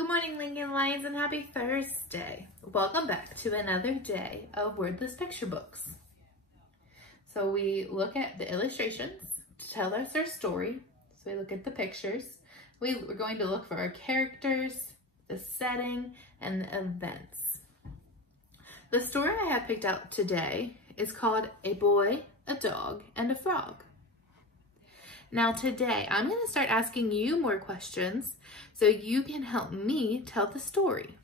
Good morning, Lincoln Lions, and happy Thursday. Welcome back to another day of wordless picture books. So we look at the illustrations to tell us our story. So we look at the pictures. We're going to look for our characters, the setting, and the events. The story I have picked out today is called A Boy, a Dog, and a Frog. Now today, I'm going to start asking you more questions so you can help me tell the story.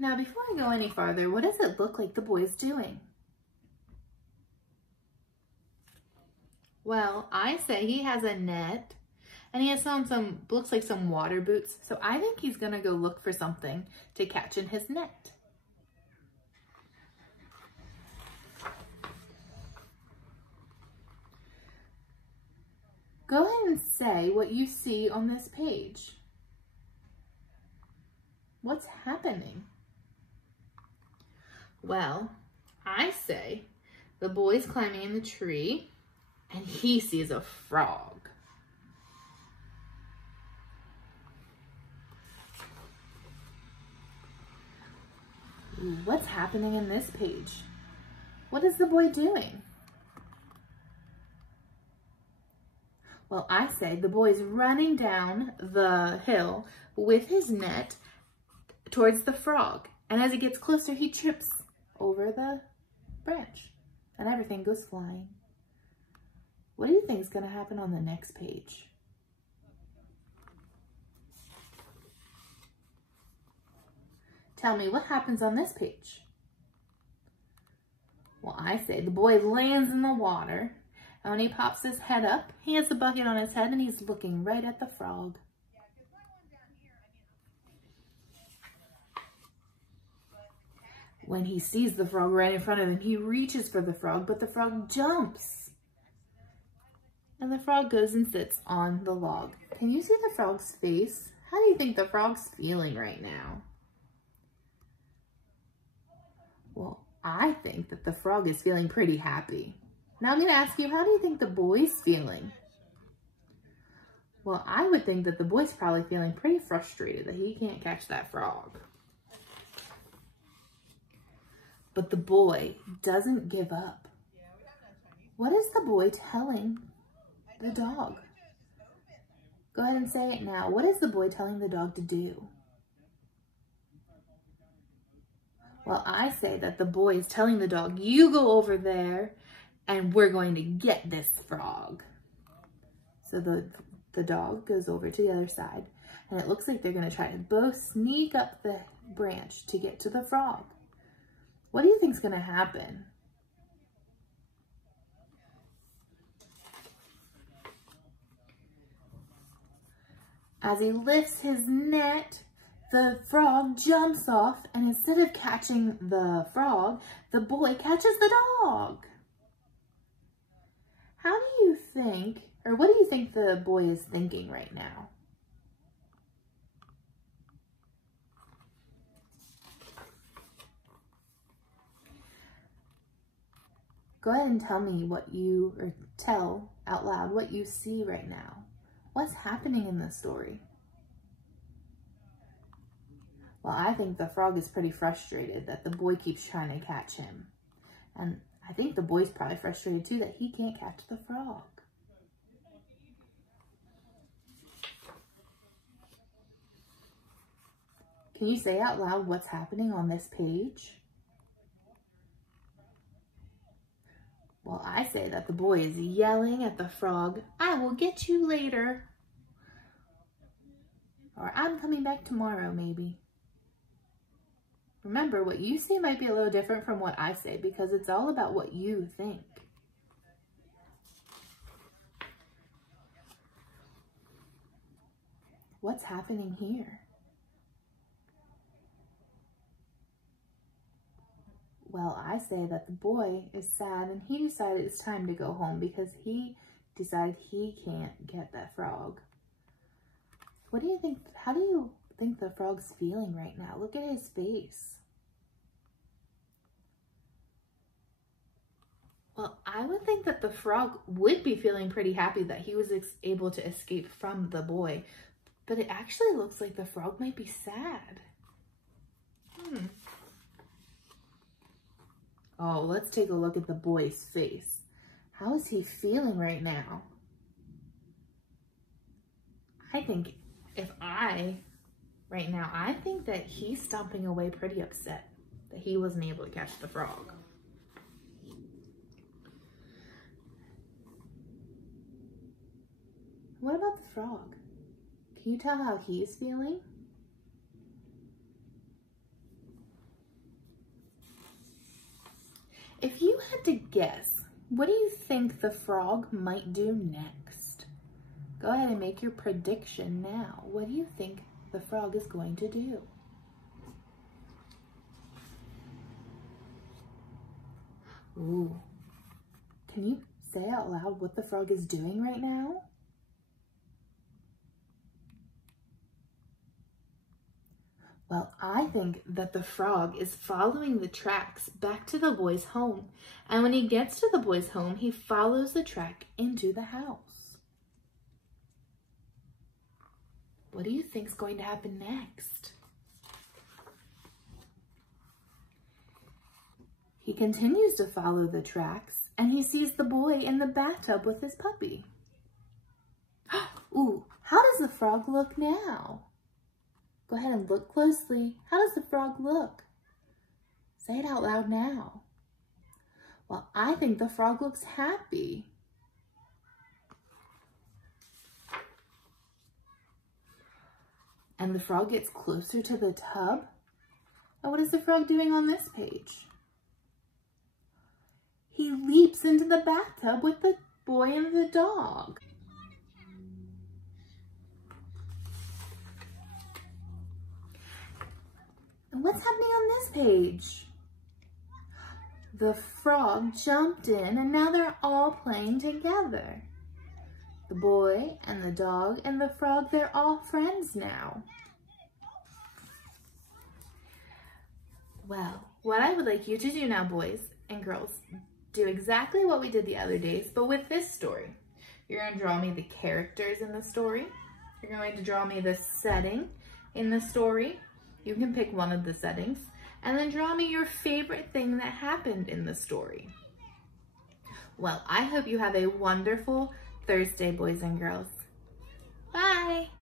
Now before I go any farther, what does it look like the boy's doing? Well, I say he has a net. And he has some looks like some water boots. So I think he's gonna go look for something to catch in his net. Go ahead and say what you see on this page. What's happening? Well, I say the boy's climbing in the tree and he sees a frog. What's happening in this page? What is the boy doing? Well, I say the boy's running down the hill with his net towards the frog. And as he gets closer, he trips over the branch and everything goes flying. What do you think is going to happen on the next page? Tell me, what happens on this page? Well, I say the boy lands in the water, and when he pops his head up, he has the bucket on his head and he's looking right at the frog. When he sees the frog right in front of him, he reaches for the frog, but the frog jumps. And the frog goes and sits on the log. Can you see the frog's face? How do you think the frog's feeling right now? Well, I think that the frog is feeling pretty happy. Now I'm going to ask you, how do you think the boy's feeling? Well, I would think that the boy's probably feeling pretty frustrated that he can't catch that frog. But the boy doesn't give up. What is the boy telling the dog? Go ahead and say it now. What is the boy telling the dog to do? Well, I say that the boy is telling the dog, you go over there and we're going to get this frog. So the dog goes over to the other side and it looks like they're going to try to both sneak up the branch to get to the frog. What do you think is going to happen? As he lifts his net, the frog jumps off, and instead of catching the frog, the boy catches the dog. How do you think, or what do you think the boy is thinking right now? Go ahead and tell me what you, or tell out loud what you see right now. What's happening in the story? Well, I think the frog is pretty frustrated that the boy keeps trying to catch him. And I think the boy's probably frustrated too that he can't catch the frog. Can you say out loud what's happening on this page? Well, I say that the boy is yelling at the frog, I will get you later. Or I'm coming back tomorrow, maybe. Remember, what you say might be a little different from what I say because it's all about what you think. What's happening here? Well, I say that the boy is sad and he decided it's time to go home because he decided he can't get that frog. What do you think? How do you think the frog's feeling right now? Look at his face. Well, I would think that the frog would be feeling pretty happy that he was able to escape from the boy, but it actually looks like the frog might be sad. Oh, let's take a look at the boy's face. How is he feeling right now? I think I think that he's stomping away pretty upset that he wasn't able to catch the frog. What about the frog? Can you tell how he's feeling? If you had to guess, what do you think the frog might do next? Go ahead and make your prediction now. What do you think the frog is going to do? Ooh. Can you say out loud what the frog is doing right now? Well, I think that the frog is following the tracks back to the boy's home. And when he gets to the boy's home, he follows the track into the house. What do you think is going to happen next? He continues to follow the tracks and he sees the boy in the bathtub with his puppy. Ooh, how does the frog look now? Go ahead and look closely. How does the frog look? Say it out loud now. Well, I think the frog looks happy. And the frog gets closer to the tub. And what is the frog doing on this page? He leaps into the bathtub with the boy and the dog. And what's happening on this page? The frog jumped in and now they're all playing together. The boy and the dog and the frog, they're all friends now. Well, what I would like you to do now, boys and girls, do exactly what we did the other days, but with this story. You're going to draw me the characters in the story. You're going to draw me the setting in the story. You can pick one of the settings, and then draw me your favorite thing that happened in the story. Well, I hope you have a wonderful Thursday, boys and girls. Bye!